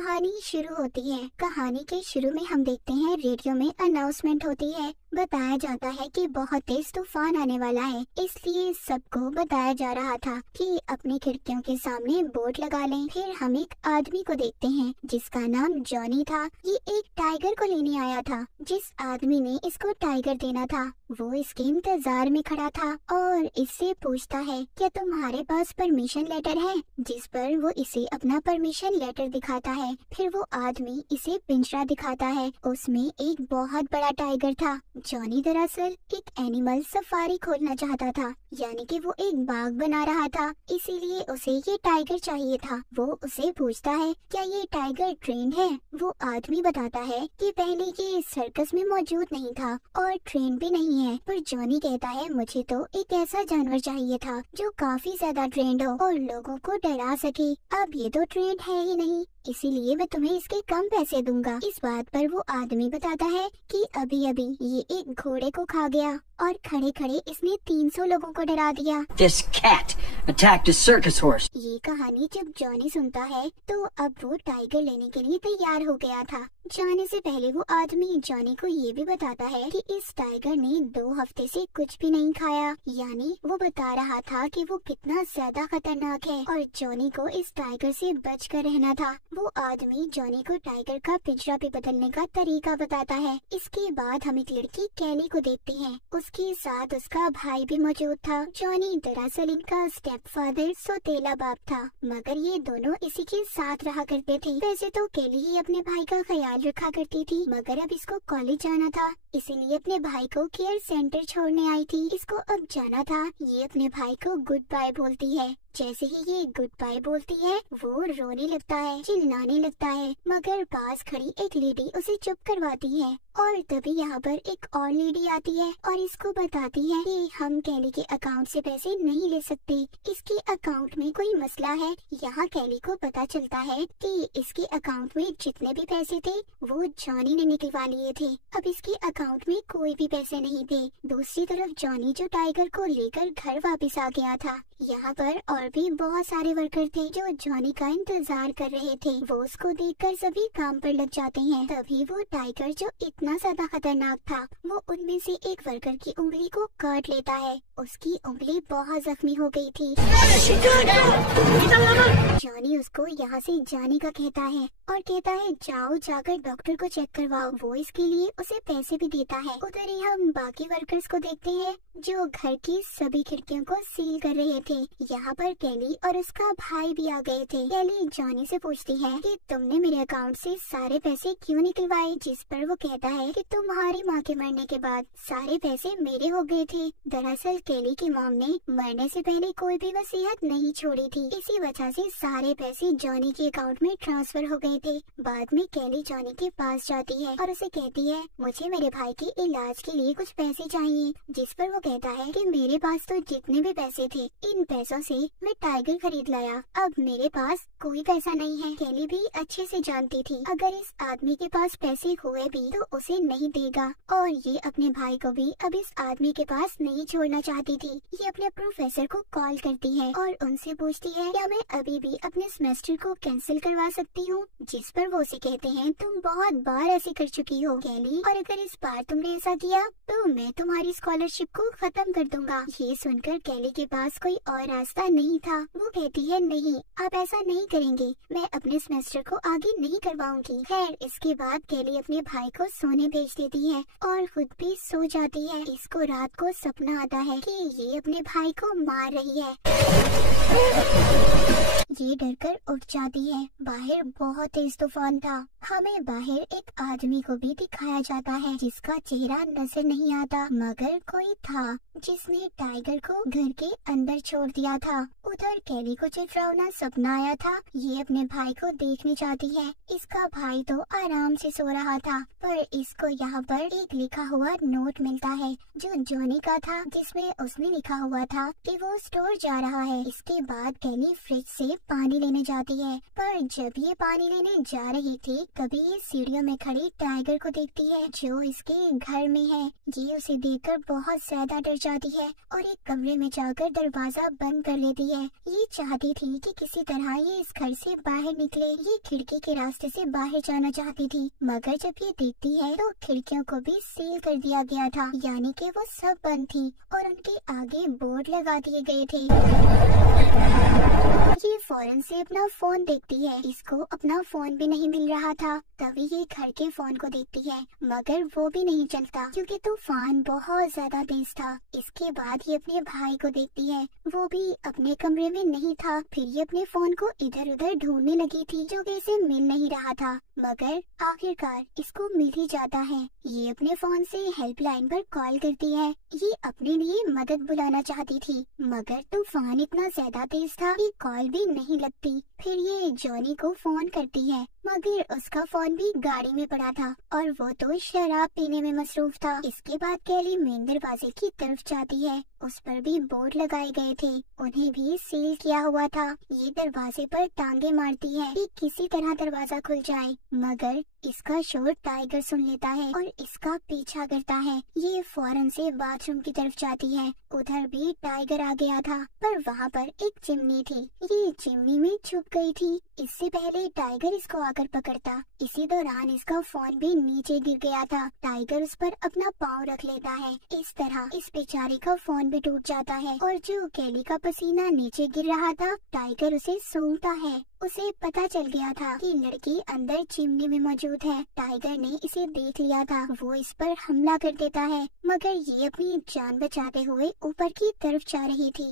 कहानी शुरू होती है। कहानी के शुरू में हम देखते हैं रेडियो में अनाउंसमेंट होती है। बताया जाता है कि बहुत तेज तूफान आने वाला है, इसलिए सबको बताया जा रहा था कि अपनी खिड़कियों के सामने बोर्ड लगा लें। फिर हम एक आदमी को देखते हैं जिसका नाम जॉनी था। ये एक टाइगर को लेने आया था। जिस आदमी ने इसको टाइगर देना था वो इसके इंतजार में खड़ा था और इससे पूछता है क्या तुम्हारे पास परमिशन लेटर है, जिस पर वो इसे अपना परमिशन लेटर दिखाता है। फिर वो आदमी इसे पिंजरा दिखाता है, उसमें एक बहुत बड़ा टाइगर था। जॉनी दरअसल एक एनिमल सफारी खोलना चाहता था, यानी कि वो एक बाग बना रहा था, इसीलिए उसे ये टाइगर चाहिए था। वो उसे पूछता है क्या ये टाइगर ट्रेंड है। वो आदमी बताता है कि पहले ये सर्कस में मौजूद नहीं था और ट्रेंड भी नहीं है, पर जॉनी कहता है मुझे तो एक ऐसा जानवर चाहिए था जो काफी ज्यादा ट्रेंड हो और लोगों को डरा सके। अब ये तो ट्रेंड है ही नहीं, इसीलिए मैं तुम्हें इसके कम पैसे दूंगा। इस बात पर वो आदमी बताता है कि अभी अभी ये एक घोड़े को खा गया और खड़े खड़े इसने 300 लोगों को डरा दिया। This cat attacked a circus horse. ये कहानी जब जॉनी सुनता है तो अब वो टाइगर लेने के लिए तैयार हो गया था। जाने से पहले वो आदमी जॉनी को ये भी बताता है कि इस टाइगर ने 2 हफ्ते से कुछ भी नहीं खाया, यानी वो बता रहा था कि वो कितना ज्यादा खतरनाक है और जॉनी को इस टाइगर से बचकर रहना था। वो आदमी जॉनी को टाइगर का पिंजरा पे बदलने का तरीका बताता है। इसके बाद हम एक लड़की कैली को देखते हैं, उसके साथ उसका भाई भी मौजूद था। जॉनी दरअसल इनका स्टेप फादर सौतेला बाप था, मगर ये दोनों इसी के साथ रहा करते थे। वैसे तो कैली ही अपने भाई का ख्याल रखा करती थी, मगर अब इसको कॉलेज जाना था, इसीलिए अपने भाई को केयर सेंटर छोड़ने आई थी। इसको अब जाना था। ये अपने भाई को गुड बाय बोलती है। जैसे ही ये गुड बाय बोलती है वो रोने लगता है, चिल्लाने लगता है, मगर पास खड़ी एक लेडी उसे चुप करवाती है। और तभी यहाँ पर एक और लेडी आती है और इसको बताती है कि हम कैली के अकाउंट से पैसे नहीं ले सकते, इसके अकाउंट में कोई मसला है। यहाँ कैली को पता चलता है कि इसके अकाउंट में जितने भी पैसे थे वो जॉनी ने निकलवा लिए थे। अब इसके अकाउंट में कोई भी पैसे नहीं थे। दूसरी तरफ जॉनी जो टाइगर को लेकर घर वापस आ गया था। यहाँ पर और भी बहुत सारे वर्कर थे जो जॉनी का इंतजार कर रहे थे। वो उसको देखकर सभी काम पर लग जाते हैं। तभी वो टाइगर जो इतना ज्यादा खतरनाक था वो उनमें से एक वर्कर की उंगली को काट लेता है। उसकी उंगली बहुत जख्मी हो गई थी। जॉनी उसको यहाँ से जाने का कहता है और कहता है जाओ जाकर डॉक्टर को चेक करवाओ। वो इसके लिए उसे पैसे भी देता है। उधर ही हम बाकी वर्कर्स को देखते हैं जो घर की सभी खिड़कियों को सील कर रहे थे। यहाँ पर कैली और उसका भाई भी आ गए थे। कैली जॉनी से पूछती है कि तुमने मेरे अकाउंट से सारे पैसे क्यों निकलवाए, जिस पर वो कहता है कि तुम्हारी माँ के मरने के बाद सारे पैसे मेरे हो गए थे। दरअसल कैली की मॉम ने मरने से पहले कोई भी वसीयत नहीं छोड़ी थी, इसी वजह से सारे पैसे जॉनी के अकाउंट में ट्रांसफर हो गए थे। बाद में कैली जॉनी के पास जाती है और उसे कहती है मुझे मेरे भाई के इलाज के लिए कुछ पैसे चाहिए, जिस पर वो कहता है कि मेरे पास तो जितने भी पैसे थे इन पैसों से मैं टाइगर खरीद लाया, अब मेरे पास कोई पैसा नहीं है। कैली भी अच्छे से जानती थी अगर इस आदमी के पास पैसे हुए भी तो उसे नहीं देगा और ये अपने भाई को भी अब इस आदमी के पास नहीं छोड़ना चाहती थी। ये अपने प्रोफेसर को कॉल करती है और उनसे पूछती है क्या मैं अभी भी अपने सेमेस्टर को कैंसिल करवा सकती हूँ, जिस पर वो उसे कहते हैं तुम बहुत बार ऐसे कर चुकी हो कैली, और अगर इस बार तुमने ऐसा किया तो मैं तुम्हारी स्कॉलरशिप को खत्म कर दूंगा। ये सुनकर कैली के पास कोई और रास्ता नहीं था। वो कहती है नहीं आप ऐसा नहीं करेंगे, मैं अपने सेमेस्टर को आगे नहीं करवाऊंगी। खैर इसके बाद कैली अपने भाई को सोने भेज देती है और खुद भी सो जाती है। इसको रात को सपना आता है कि ये अपने भाई को मार रही है। ये डरकर उठ जाती है। बाहर बहुत तेज तूफान था। हमें बाहर एक आदमी को भी दिखाया जाता है जिसका चेहरा नजर नहीं आता, मगर कोई था जिसने टाइगर को घर के अंदर छोड़ दिया था। उधर कैली को जो डरावना सपना आया था ये अपने भाई को देखने जाती है। इसका भाई तो आराम से सो रहा था, पर इसको यहाँ पर एक लिखा हुआ नोट मिलता है जो जॉनी का था, जिसमें उसने लिखा हुआ था कि वो स्टोर जा रहा है। इसके बाद कैली फ्रिज से पानी लेने जाती है, पर जब ये पानी लेने जा रही थी तभी ये सीढ़ियों में खड़ी टाइगर को देखती है जो इसके घर में है। ये उसे देखकर बहुत ज्यादा डर जाती है और एक कमरे में जाकर दरवाजा बंद कर लेती है। ये चाहती थी कि किसी तरह ये इस घर से बाहर निकले। ये खिड़की के रास्ते से बाहर जाना चाहती थी, मगर जब ये देखती है तो खिड़कियों को भी सील कर दिया गया था, यानी कि वो सब बंद थी और उनके आगे बोर्ड लगा दिए गए थे। ये फौरन से अपना फोन देखती है। इसको अपना फोन भी नहीं मिल रहा था। तभी ये घर के फोन को देखती है, मगर वो भी नहीं चलता क्योंकि तूफान बहुत ज्यादा तेज था। इसके बाद ये अपने भाई को देखती है, वो भी अपने कमरे में नहीं था। फिर ये अपने फोन को इधर उधर ढूंढने लगी थी, जो कि इसे मिल नहीं रहा था, मगर आखिरकार इसको मिल ही जाता है। ये अपने फोन से हेल्पलाइन पर कॉल करती है। ये अपने लिए मदद बुलाना चाहती थी, मगर तूफान इतना ज्यादा तेज था कि कॉल भी नहीं लगती। फिर ये जॉनी को फोन करती है, मगर उसका फोन भी गाड़ी में पड़ा था और वो तो शराब पीने में मसरूफ था। इसके बाद कैली मेन दरवाजे की तरफ जाती है। उस पर भी बोर्ड लगाए गए थे, उन्हें भी सील किया हुआ था। ये दरवाजे पर टांगे मारती है कि किसी तरह दरवाजा खुल जाए, मगर इसका शोर टाइगर सुन लेता है और इसका पीछा करता है। ये फौरन से बाथरूम की तरफ जाती है। उधर भी टाइगर आ गया था, पर वहाँ पर एक चिमनी थी। ये चिमनी में छुप गई थी। इससे पहले टाइगर इसको आकर पकड़ता। इसी दौरान इसका फोन भी नीचे गिर गया था। टाइगर उस पर अपना पाँव रख लेता है। इस तरह इस बेचारे का फोन भी टूट जाता है और जो कैली का पसीना नीचे गिर रहा था, टाइगर उसे सूंघता है। उसे पता चल गया था कि लड़की अंदर चिमनी में मौजूद है। टाइगर ने इसे देख लिया था। वो इस पर हमला कर देता है, मगर ये अपनी जान बचाते हुए ऊपर की तरफ जा रही थी।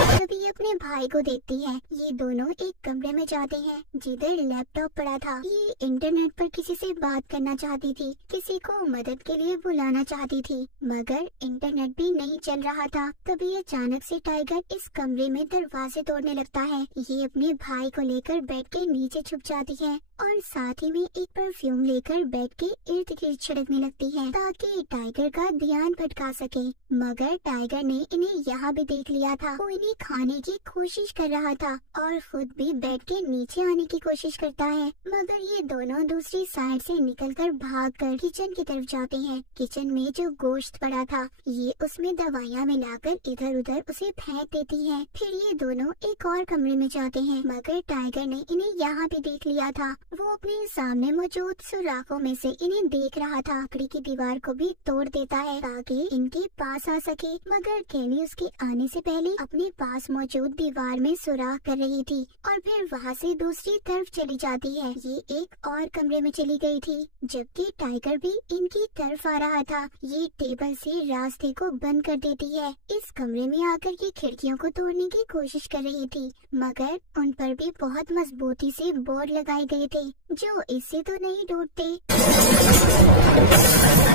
तभी अपने भाई को देखती है। ये दोनों एक कमरे में जाते हैं जिधर लैपटॉप पड़ा था। ये इंटरनेट पर किसी से बात करना चाहती थी, किसी को मदद के लिए बुलाना चाहती थी, मगर इंटरनेट भी नहीं चल रहा था। तभी अचानक से टाइगर इस कमरे में दरवाजे तोड़ने लगता है। ये अपने भाई को लेकर बेड के नीचे छुप जाती है और साथ ही में एक परफ्यूम लेकर बेड के इर्द गिर्द छिड़कने लगती है ताकि टाइगर का ध्यान भटका सके। मगर टाइगर ने इन्हें यहाँ भी देख लिया था। वो इन्हें खाने की कोशिश कर रहा था और खुद भी बेड के नीचे आने की कोशिश करता है, मगर ये दोनों दूसरी साइड से निकलकर भागकर किचन की तरफ जाते हैं। किचन में जो गोश्त पड़ा था, ये उसमें दवाइयाँ मिलाकर इधर उधर उसे फेंक देती है। फिर ये दोनों एक और कमरे में जाते हैं, मगर टाइगर ने इन्हें यहाँ भी देख लिया था। वो अपने सामने मौजूद सुराखों में से इन्हें देख रहा था। लकड़ी की दीवार को भी तोड़ देता है ताकि इनके पास आ सके, मगर कैली उसके आने से पहले अपने पास मौजूद दीवार में सुराख कर रही थी और फिर वहाँ से दूसरी तरफ चली जाती है। ये एक और कमरे में चली गई थी, जबकि टाइगर भी इनकी तरफ आ रहा था। ये टेबल से रास्ते को बंद कर देती है। इस कमरे में आकर ये खिड़कियों को तोड़ने की कोशिश कर रही थी, मगर उन पर भी बहुत मजबूती से बोर्ड लगाए गए थे जो इससे तो नहीं टूटते।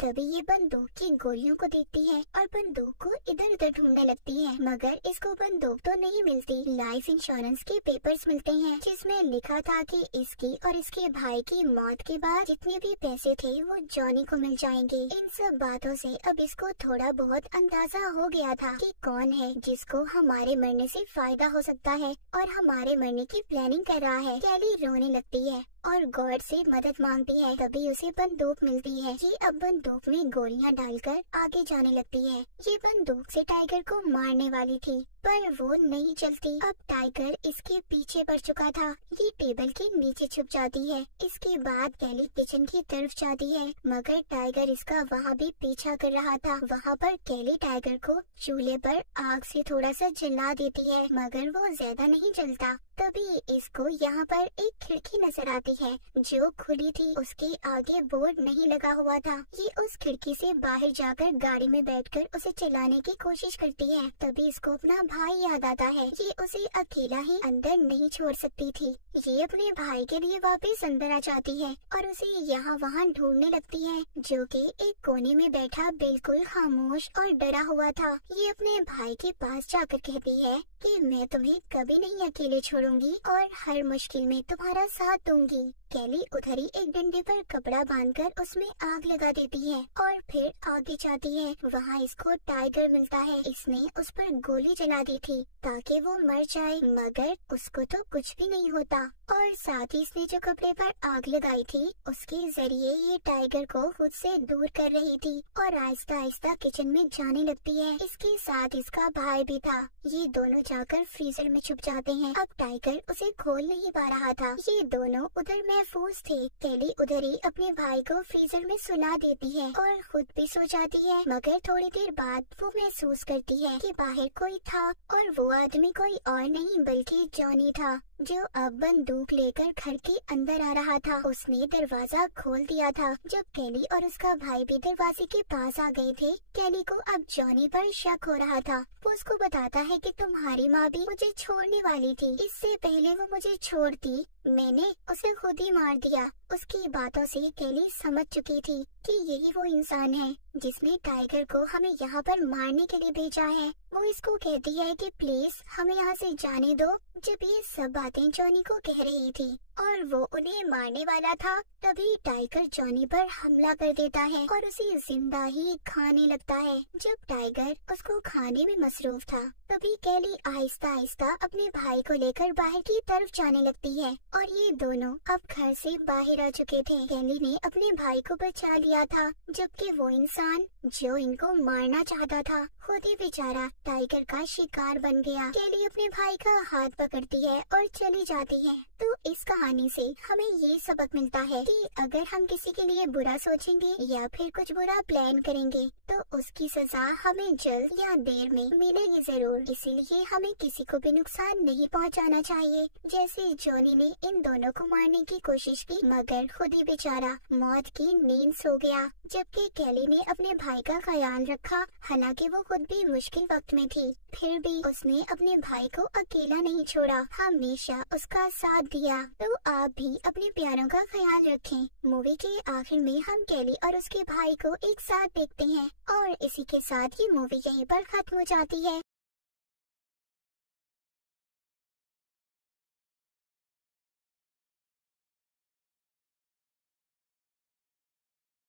तभी ये बंदूक की गोलियों को देखती है और बंदूक को इधर उधर ढूंढने लगती है, मगर इसको बंदूक तो नहीं मिलती। लाइफ इंश्योरेंस के पेपर्स मिलते हैं जिसमें लिखा था कि इसकी और इसके भाई की मौत के बाद जितने भी पैसे थे वो जॉनी को मिल जाएंगे। इन सब बातों से अब इसको थोड़ा बहुत अंदाजा हो गया था कि कौन है जिसको हमारे मरने से फायदा हो सकता है और हमारे मरने की प्लानिंग कर रहा है। कैली रोने लगती है और गॉड से मदद मांगती है। तभी उसे बंदूक मिलती है। ये अब बंदूक में गोलियां डालकर आगे जाने लगती है। ये बंदूक से टाइगर को मारने वाली थी, पर वो नहीं चलती। अब टाइगर इसके पीछे पड़ चुका था। ये टेबल के नीचे छुप जाती है। इसके बाद कैली किचन की तरफ जाती है, मगर टाइगर इसका वहाँ भी पीछा कर रहा था। वहाँ पर कैली टाइगर को चूल्हे पर आग से थोड़ा सा जला देती है, मगर वो ज्यादा नहीं जलता। तभी इसको यहाँ पर एक खिड़की नजर आती है जो खुली थी। उसके आगे बोर्ड नहीं लगा हुआ था। ये उस खिड़की से बाहर जाकर गाड़ी में बैठकर उसे चलाने की कोशिश करती है। तभी इसको अपना भाई याद आता है। ये उसे अकेला ही अंदर नहीं छोड़ सकती थी। ये अपने भाई के लिए वापस अंदर आ जाती है और उसे यहाँ वहाँ ढूंढने लगती है, जो कि एक कोने में बैठा बिल्कुल खामोश और डरा हुआ था। ये अपने भाई के पास जाकर कहती है कि मैं तुम्हें कभी नहीं अकेले छोड़ूंगी और हर मुश्किल में तुम्हारा साथ दूंगी। कैली उधर ही एक डंडे पर कपड़ा बांधकर उसमें आग लगा देती है और फिर आगे जाती है। वहाँ इसको टाइगर मिलता है। इसने उस पर गोली चला दी थी ताकि वो मर जाए, मगर उसको तो कुछ भी नहीं होता और साथ ही इसने जो कपड़े पर आग लगाई थी उसके जरिए ये टाइगर को खुद से दूर कर रही थी और आहिस्ता आहिस्ता किचन में जाने लगती है। इसके साथ इसका भाई भी था। ये दोनों जाकर फ्रीजर में छुप जाते हैं। अब टाइगर उसे खोल नहीं पा रहा था। ये दोनों उधर महफूज थे। कैली उधर ही अपने भाई को फ्रीजर में सुला देती है और खुद भी सो जाती है, मगर थोड़ी देर बाद वो महसूस करती है कि बाहर कोई था और वो आदमी कोई और नहीं बल्कि जॉनी था, जो अब बंदूक लेकर घर के अंदर आ रहा था। उसने दरवाजा खोल दिया था। जब कैली और उसका भाई भी दरवाजे के पास आ गए थे, कैली को अब जॉनी पर शक हो रहा था। वो उसको बताता है कि तुम्हारी माँ भी मुझे छोड़ने वाली थी, इससे पहले वो मुझे छोड़ती मैंने उसे खुद ही मार दिया। उसकी बातों से कैली समझ चुकी थी कि यही वो इंसान है जिसने टाइगर को हमें यहाँ पर मारने के लिए भेजा है। वो इसको कहती है कि प्लीज हमें यहाँ से जाने दो। जब ये सब बातें जॉनी को कह रही थी और वो उन्हें मारने वाला था, तभी टाइगर जॉनी पर हमला कर देता है और उसे जिंदा ही खाने लगता है। जब टाइगर उसको खाने में मसरूफ था, तभी कैली आहिस्ता आहिस्ता अपने भाई को लेकर बाहर की तरफ जाने लगती है और ये दोनों अब घर से बाहर आ चुके थे। कैली ने अपने भाई को बचा लिया था, जबकि वो इंसान जो इनको मारना चाहता था खुद ही बेचारा टाइगर का शिकार बन गया। कैली अपने भाई का हाथ पकड़ती है और चली जाती है। तो इस कहानी से हमें ये सबक मिलता है कि अगर हम किसी के लिए बुरा सोचेंगे या फिर कुछ बुरा प्लान करेंगे तो उसकी सजा हमें जल्द या देर में मिलेगी जरूर। इसीलिए हमें किसी को भी नुकसान नहीं पहुंचाना चाहिए। जैसे जॉनी ने इन दोनों को मारने की कोशिश की, मगर खुद ही बेचारा मौत की नींद सो गया। जबकि कैली ने अपने भाई का ख्याल रखा, हालांकि वो खुद भी मुश्किल वक्त में थी, फिर भी उसने अपने भाई को अकेला नहीं छोड़ा, हमेशा उसका साथ दिया। तो आप भी अपने प्यारों का ख्याल रखें। मूवी के आखिर में हम कैली और उसके भाई को एक साथ देखते हैं और इसी के साथ ये मूवी यहीं पर खत्म हो जाती है।